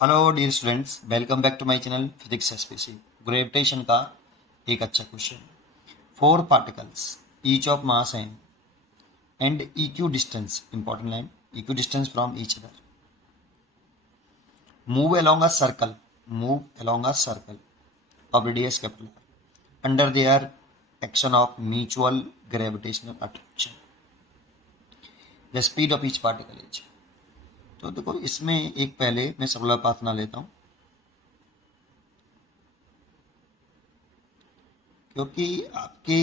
Hello dear students, welcome back to my channel physics SPC. Gravitation का एक अच्छा question. Four particles each of mass and equal distance, important line, equal distance from each other, move along a circle move along a circle of radius capital R under their action of mutual gravitational attraction. The speed of each particle is। तो देखो, इसमें एक पहले मैं circular path बना लेता हूँ, क्योंकि आपके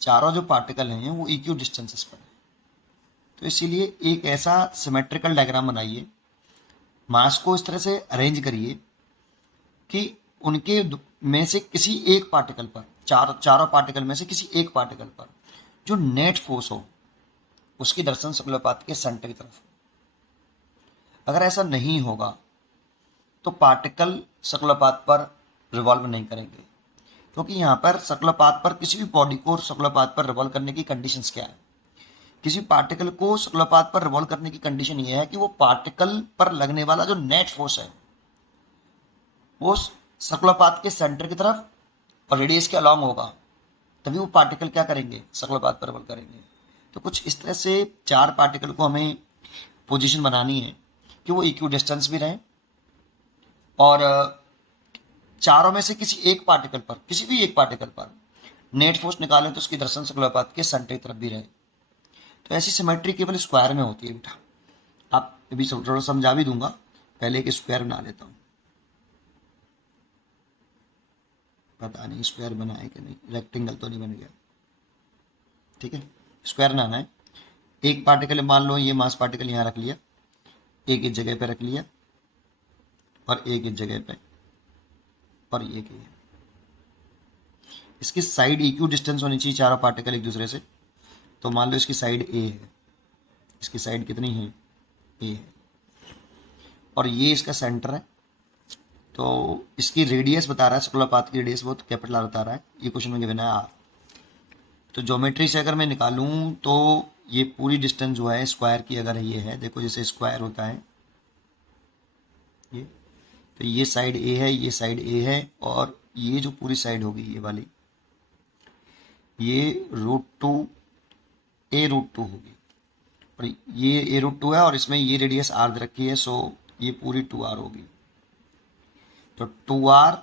चारों जो पार्टिकल हैं वो इक्यू डिस्टेंसेस पर हैं। तो इसीलिए एक ऐसा सिमेट्रिकल डायग्राम बनाइए, मास को इस तरह से अरेंज करिए कि उनके में से किसी एक पार्टिकल पर, चारों पार्टिकल में से किसी एक पार्टिकल पर जो नेट फोर्स हो उसकी डायरेक्शन सर्कुलर पाथ के सेंटर की तरफ हो। अगर ऐसा नहीं होगा तो पार्टिकल सर्कुलर पाथ पर रिवॉल्व नहीं करेंगे, क्योंकि यहाँ पर सर्कुलर पाथ पर किसी भी बॉडी को सर्कुलर पाथ पर रिवॉल्व करने की कंडीशंस क्या है। किसी पार्टिकल को सर्कुलर पाथ पर रिवॉल्व करने की कंडीशन ये है कि वो पार्टिकल पर लगने वाला जो नेट फोर्स है वो सर्कुलर पाथ के सेंटर की तरफ और रेडियस के अलॉन्ग होगा, तभी वो पार्टिकल क्या करेंगे, सर्कुलर पाथ पर रिवॉल्व करेंगे। तो कुछ इस तरह से चार पार्टिकल को हमें पोजीशन बनानी है कि वो इक्वी डिस्टेंस भी रहें और चारों में से किसी एक पार्टिकल पर, किसी भी एक पार्टिकल पर नेट फोर्स निकालें तो उसकी डायरेक्शन सर्कुलर पाथ के सेंटर की तरफ भी रहे। तो ऐसी सिमेट्री केवल स्क्वायर में होती है बेटा। आप अभी थोड़ा समझा भी दूंगा, पहले एक स्क्वायर बना लेता हूँ। पता नहीं स्क्वायर बना है कि नहीं, रेक्टेंगल तो नहीं बन गया। ठीक है, स्क्वायर बनाना है। एक पार्टिकल मान लो ये मास पार्टिकल यहाँ रख लिया, एक इस जगह पे रख लिया और एक इस जगह पे और ये की। इसकी साइड इक्यू डिस्टेंस होनी चाहिए चारों पार्टिकल एक दूसरे से। तो मान लो इसकी साइड ए है, इसकी साइड कितनी है, ए है, और ये इसका सेंटर है। तो इसकी रेडियस बता रहा है, सर्कुलर पाथ की रेडियस बहुत कैपिटल आर बता रहा है। ये क्वेश्चन में गिवन है आर। तो ज्योमेट्री से अगर मैं निकालूं तो ये पूरी डिस्टेंस जो है स्क्वायर की अगर ये है, देखो जैसे स्क्वायर होता है ये, तो ये साइड ए है, ये साइड ए है, और ये जो पूरी साइड होगी ये वाली, ये √2 a√2 होगी, और ये a√2 है और इसमें ये रेडियस आर दे रखी है, सो ये पूरी 2r होगी। तो 2r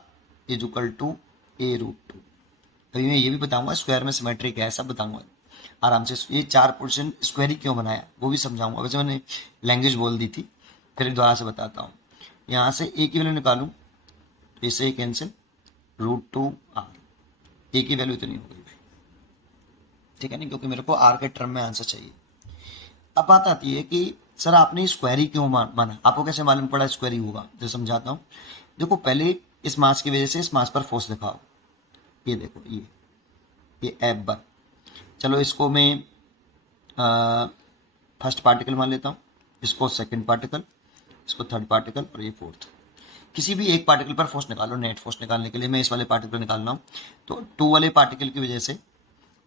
इज टू a√2। अभी मैं ये भी बताऊंगा स्क्वायर में सिमेट्री क्या है, सब बताऊंगा आराम से। ये चार पोर्शन स्क्वायर ही क्यों बनाया वो भी समझाऊंगा। वैसे मैंने लैंग्वेज बोल दी थी, फिर दोबारा से बताता हूँ। यहाँ से ए की वैल्यू निकालूँ तो इससे कैंसिल, √2r, ए की वैल्यू इतनी हो गई भाई। ठीक है ना, क्योंकि मेरे को आर के टर्म में आंसर चाहिए। अब बात आती है कि सर आपने स्क्वायर ही क्यों माना, आपको कैसे मालूम पड़ा स्क्वायर ही होगा, जो समझाता हूँ। देखो, पहले इस मास की वजह से इस मास पर फोर्स दिखाओ। ये देखो, ये F1। चलो इसको मैं फर्स्ट पार्टिकल मान लेता हूँ, इसको सेकंड पार्टिकल, इसको थर्ड पार्टिकल और ये फोर्थ। किसी भी एक पार्टिकल पर फोर्स निकालो। नेट फोर्स निकालने के लिए मैं इस वाले पार्टिकल पर निकाल रहा हूँ, तो 2 वाले पार्टिकल की वजह से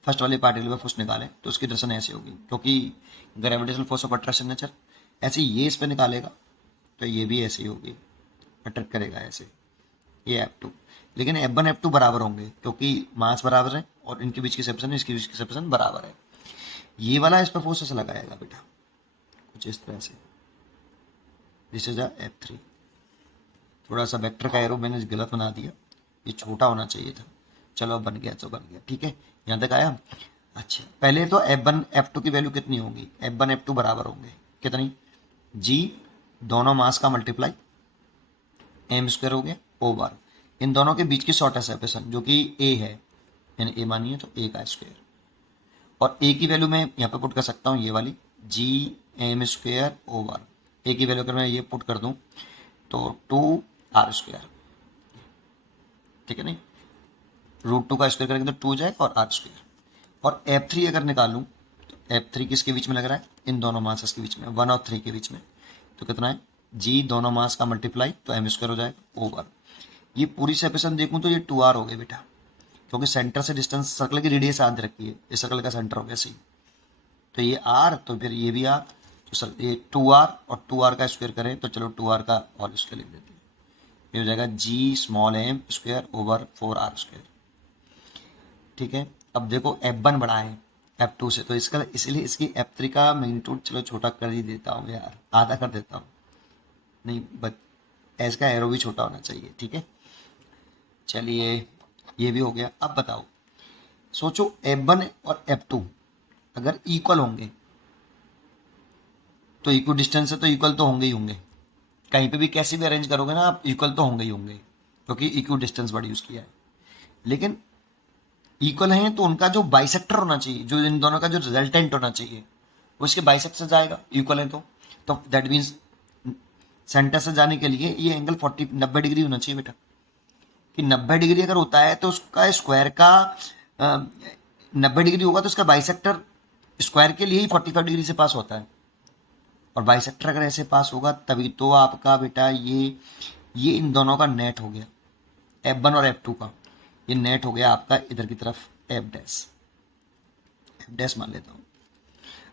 फर्स्ट वाले पार्टिकल पर फोर्स निकालें तो उसकी डायरेक्शन ऐसे होगी, क्योंकि gravitational force of attraction nature. ऐसे ये इस पर निकालेगा तो ये भी ऐसे ही होगी, अट्रैक्ट करेगा ऐसे, ये F2। लेकिन F1 F2 बराबर होंगे क्योंकि मास बराबर है और इनके बीच की सेपरेशन, इसके बीच की सेपरेशन बराबर है। ये वाला इस पर फोर्स ऐसे लगाएगा बेटा, कुछ इस तरह से। This is F3। थोड़ा सा वेक्टर का एरो मैंने गलत बना दिया, ये छोटा होना चाहिए था। चलो अब बन गया तो बन गया, ठीक है, यहाँ तक आया। अच्छा, पहले तो F1 F2 की वैल्यू कितनी होगी, F1 F2 बराबर होंगे कितनी, जी दोनों मास का मल्टीप्लाई m² हो गया ओवर इन दोनों के बीच की शॉर्टेस्ट सेपरेशन जो कि a है, यानी a मानिए तो a का स्क्वायर। और a की वैल्यू मैं यहाँ पे पुट कर सकता हूँ, ये वाली gm² ओवर a की वैल्यू अगर मैं ये पुट कर दूँ तो 2r²। ठीक है, नहीं, √2 का स्क्वायर करेंगे तो 2 जाएगा और r²। और F3 अगर निकालूँ तो F3 किसके बीच में लग रहा है, इन दोनों मासेस के बीच में, 1 और 3 के बीच में। तो कितना है, जी दोनों मास का मल्टीप्लाई तो m² हो जाएगा ओवर। ये पूरी सेपरेशन देखूँ तो ये 2r हो गए बेटा, क्योंकि सेंटर से डिस्टेंस, सर्कल की रेडियस याद रखी है, इस सर्कल का सेंटर हो गया सी, तो ये r, तो फिर ये भी r, तो सर ये 2r और 2r का स्क्वायर करें तो चलो 2r का होल स्क्वायर लिख देते हैं। ये हो जाएगा g small m square over 4r square. ठीक है, अब देखो f1 बड़ा है f2 से, तो इसका इसलिए इसकी f3 का मैग्नीट्यूड चलो छोटा कर ही देता हूँ यार, आधा कर देता हूँ, नहीं बट एस का एरो भी छोटा होना चाहिए। ठीक है, चलिए ये भी हो गया। अब बताओ, सोचो f1 और f2 अगर इक्वल होंगे तो इक्वल डिस्टेंस है तो इक्वल तो होंगे ही होंगे, कहीं पे भी कैसे भी अरेंज करोगे ना आप इक्वल तो होंगे ही होंगे, क्योंकि इक्वल डिस्टेंस वर्ड यूज़ किया है। लेकिन इक्वल हैं तो उनका जो बाइसेक्टर होना चाहिए, जो इन दोनों का जो रिजल्टेंट होना चाहिए वो इसके बाइसेक्ट से जाएगा, इक्वल है तो दैट मीन्स सेंटर से जाने के लिए ये एंगल 90 डिग्री होना चाहिए बेटा, कि 90 डिग्री अगर होता है तो उसका स्क्वायर का 90 डिग्री होगा तो उसका बाइसेक्टर स्क्वायर के लिए ही 45 डिग्री से पास होता है, और बाइसेक्टर अगर ऐसे पास होगा तभी तो आपका बेटा ये इन दोनों का नेट हो गया, f1 और f2 का ये नेट हो गया आपका इधर की तरफ f डैश मान लेता हूँ।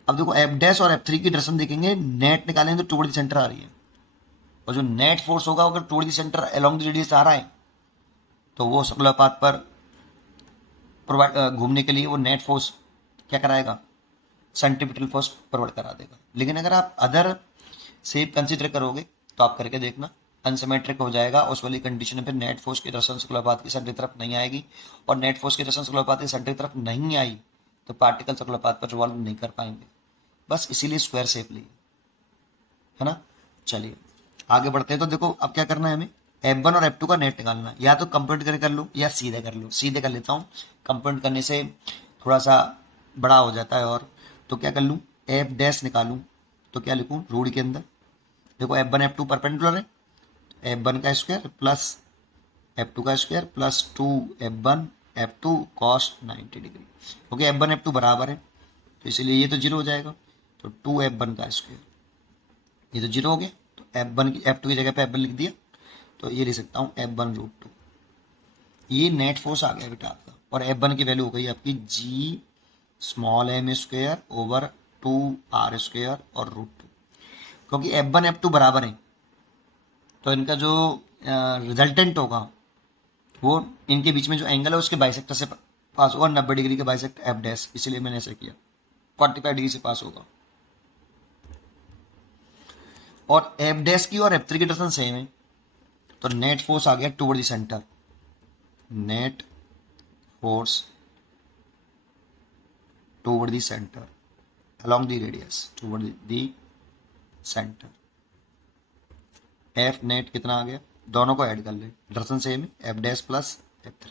अब देखो f डैश और f3 की डायरेक्शन देखेंगे, नेट निकालेंगे तो टुवर्ड द सेंटर आ रही है, और जो नेट फोर्स होगा अगर toward the centre along the radius आ रहा है तो वो सर्कुलर पाथ पर घूमने के लिए वो नेट फोर्स क्या कराएगा, सेंट्रीपिटल फोर्स प्रोवाइड करा देगा। लेकिन अगर आप अदर शेप कंसिडर करोगे तो आप करके देखना अनसिमेट्रिक हो जाएगा, उस वाली कंडीशन में फिर नेट फोर्स की डायरेक्शन सर्कुलर पाथ की सेंटर तरफ नहीं आएगी, और नेट फोर्स की डायरेक्शन सर्कुलर पाथ की सेंटर तरफ नहीं आई तो पार्टिकल सर्कुलर पाथ पर रिवॉल्व नहीं कर पाएंगे, बस इसीलिए स्क्वायर शेप ली है ना। चलिए आगे बढ़ते हैं, तो देखो अब क्या करना है हमें, f1 और f2 का नेट निकालना है, या तो कंपाउंड करके कर लो या सीधे कर लो, सीधे कर लेता हूँ, कंपाउंड करने से थोड़ा सा बड़ा हो जाता है, और तो क्या कर लूँ f डैश निकालूँ तो क्या लिखूँ रूट के अंदर, देखो f1 f2 परपेंडिकुलर है, f1 का स्क्वायर प्लस f2 का square plus 2f1 f2 cos 90 degree, क्योंकि f1 f2 बराबर है तो इसलिए ये तो जीरो हो जाएगा, तो 2f1 का स्क्वायर ये तो जीरो हो गया, तो f1 की f2 की जगह पे f1 लिख दिया, तो ये लिख सकता हूँ f1 रूट 2, ये नेट फोर्स आ गया बेटा आपका, और f1 की वैल्यू हो गई आपकी g small m square over 2r square और रूट 2, क्योंकि f1 f2 बराबर है तो इनका जो रिजल्टेंट होगा वो इनके बीच में जो एंगल है उसके बाइसेक्टर से पास होगा, 90 डिग्री के बाइसेक्ट f डैश, इसलिए मैंने ऐसा किया 45 डिग्री से पास होगा, और f डैश की और f3 की डायरेक्शन सेम है तो नेट फोर्स आ गया toward the centre, net force toward the centre along the radius toward the centre, f net कितना आ गया, दोनों को ऐड कर ले, डायरेक्शन सेम है f डैश प्लस f3।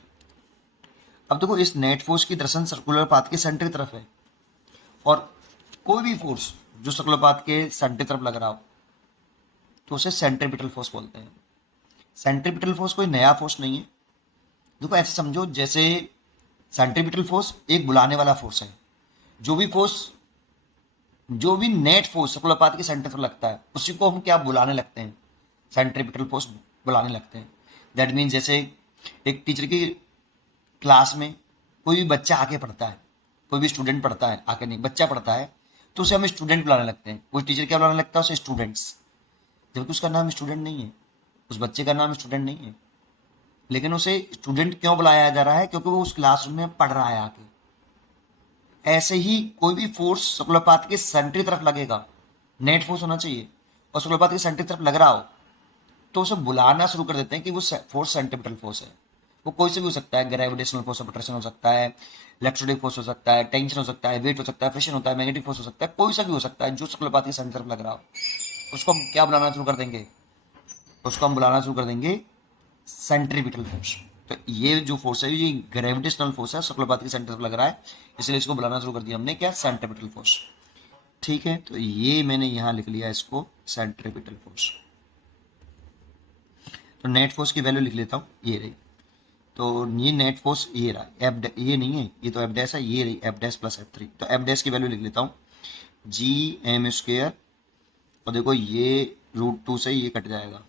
अब देखो इस नेट फोर्स की डायरेक्शन सर्कुलर पाथ के सेंटर की तरफ है, और कोई भी फोर्स जो सर्कुलर पाथ के सेंटर की तरफ लग रहा हो तो उसे सेंट्रीपिटल फोर्स बोलते हैं। सेंट्रीपिटल फोर्स कोई नया फोर्स नहीं है, देखो ऐसे समझो जैसे सेंट्रीपिटल फोर्स एक बुलाने वाला फोर्स है, जो भी नेट फोर्स सर्कुलर पाथ के सेंटर पर लगता है उसी को हम क्या बुलाने लगते हैं, सेंट्रीपिटल फोर्स बुलाने लगते हैं। दैट मीन्स जैसे एक टीचर की क्लास में कोई भी बच्चा आके पढ़ता है, कोई भी स्टूडेंट पढ़ता है, आके नहीं बच्चा पढ़ता है तो उसे हम स्टूडेंट बुलाने लगते हैं, कोई टीचर क्या बुलाने लगता है उसे स्टूडेंट्स, जबकि उसका नाम स्टूडेंट नहीं है, उस बच्चे का नाम स्टूडेंट नहीं है, लेकिन उसे स्टूडेंट क्यों बुलाया जा रहा है, क्योंकि वो उस क्लासरूम में पढ़ रहा है आके। ऐसे ही कोई भी फोर्स सर्कुलर पाथ के सेंटर की तरफ लगेगा, नेट फोर्स होना चाहिए, और सर्कुलर पाथ के सेंटर की तरफ लग रहा हो तो उसे बुलाना शुरू कर देते हैं कि वो फोर्स सेंट्रीपिटल फोर्स है। वो कोई से भी हो सकता है, ग्रेविटेशनल फोर्स ऑफ अट्रैक्शन हो सकता है, इलेक्ट्रोस्टैटिक फोर्स हो सकता है, टेंशन हो सकता है, वेट हो सकता है, फ्रिक्शन होता है, मैग्नेटिक फोर्स हो सकता है, कोई सा भी हो सकता है जो सर्कुलर पाथ के सेंटर तरफ लग रहा हो, उसको हम क्या बुलाना शुरू कर देंगे, उसको हम बुलाना शुरू कर देंगे सेंट्रीपिटल फोर्स। तो ये जो फोर्स है ये ग्रेविटेशनल फोर्स है, सर्कुलर पाथ के सेंटर तरफ लग रहा है, इसलिए इसको बुलाना शुरू कर दिया हमने क्या, सेंट्रीपिटल फोर्स। ठीक है, तो ये मैंने यहाँ लिख लिया इसको सेंट्रीपिटल फोर्स। तो नेट फोर्स की वैल्यू लिख लेता हूँ, ये रही, तो ये नेट फोर्स ये रहा, एफ ये नहीं है, ये तो एफ डैश है, ये रही एफ डैश प्लस एफ 3, तो एफ डैश की वैल्यू लिख लेता हूँ जी एम स्क्वेयर, और देखो ये रूट 2 से ये कट जाएगा,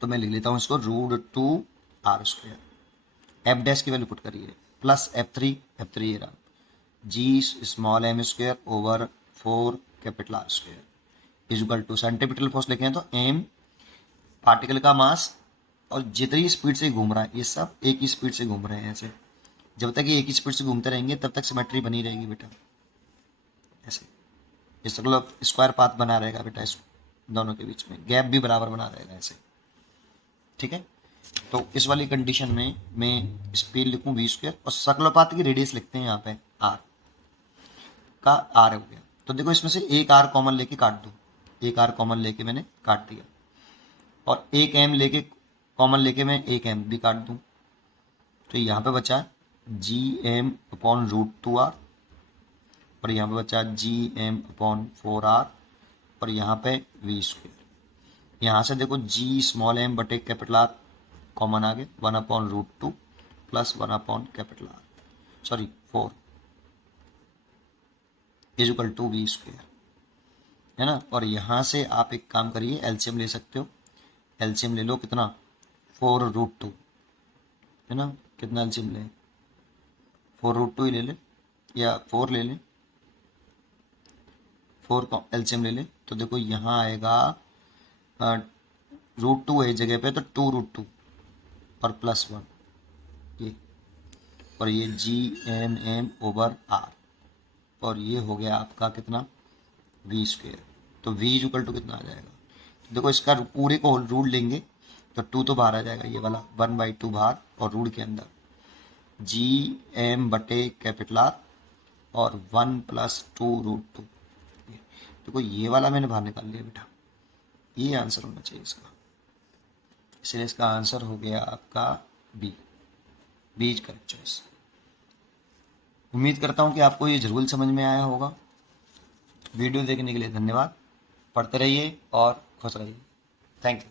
तो मैं लिख लेता हूँ इसको root 2 R square, F dash की वैल्यू पुट करिए प्लस एफ 3 ये रहा G small m square over 4 capital R square is equal to centripetal force लिखे हैं तो एम पार्टिकल का मास और जितनी स्पीड से घूम रहा है ये सब एक ही स्पीड से घूम रहे हैं ऐसे। जब तक ये एक ही स्पीड से घूमते रहेंगे तब तक सिमेट्री बनी रहेगी बेटा, ऐसे इस मतलब स्क्वायर पाथ बना रहेगा बेटा, इस दोनों के बीच में गैप भी बराबर बना रहेगा ऐसे, ठीक है। तो इस वाली कंडीशन में मैं स्पीड लिखूं वी स्क्वायर और सर्कुलर की रेडियस लिखते हैं यहाँ पे आर का, आर हो गया। तो देखो इसमें से एक आर कॉमन लेके काट दूं, एक आर कॉमन लेके मैंने काट दिया और एक एम लेके कॉमन लेके मैं एक एम भी काट दूं, तो यहाँ पे बचा G M upon root 2r और यहाँ पे बचा जी एम अपॉन 4r और यहाँ पे वी स्क्वायर। यहाँ से देखो जी स्मॉल एम बटे कैपिटल आर कॉमन आ गए, 1/√2 plus 1/R sorry 4 is equal to V square, है ना। और यहाँ से आप एक काम करिए एलसीएम ले सकते हो, एलसीएम ले लो कितना 4√2, है ना। कितना एलसीएम ले 4√2 ही ले ले या 4 ले लें, 4 का एलसीएम ले लें तो देखो यहाँ आएगा √2 है जगह पे तो 2√2 और +1 ये, और ये G M M over R और ये हो गया आपका कितना वी स्क्वायर। तो वी इज इक्वल टू कितना आ जाएगा, तो देखो इसका पूरे को रूट लेंगे तो 2 तो बाहर आ जाएगा, ये वाला 1/2 बाहर और रूट के अंदर जी एम बटे कैपिटल आर और 1 + 2√2। देखो ये वाला मैंने बाहर निकाल लिया बेटा, ये आंसर होना चाहिए इसका, इसलिए इसका आंसर हो गया आपका B, B is correct choice. उम्मीद करता हूँ कि आपको ये जरूर समझ में आया होगा। वीडियो देखने के लिए धन्यवाद, पढ़ते रहिए और खुश रहिए, थैंक यू।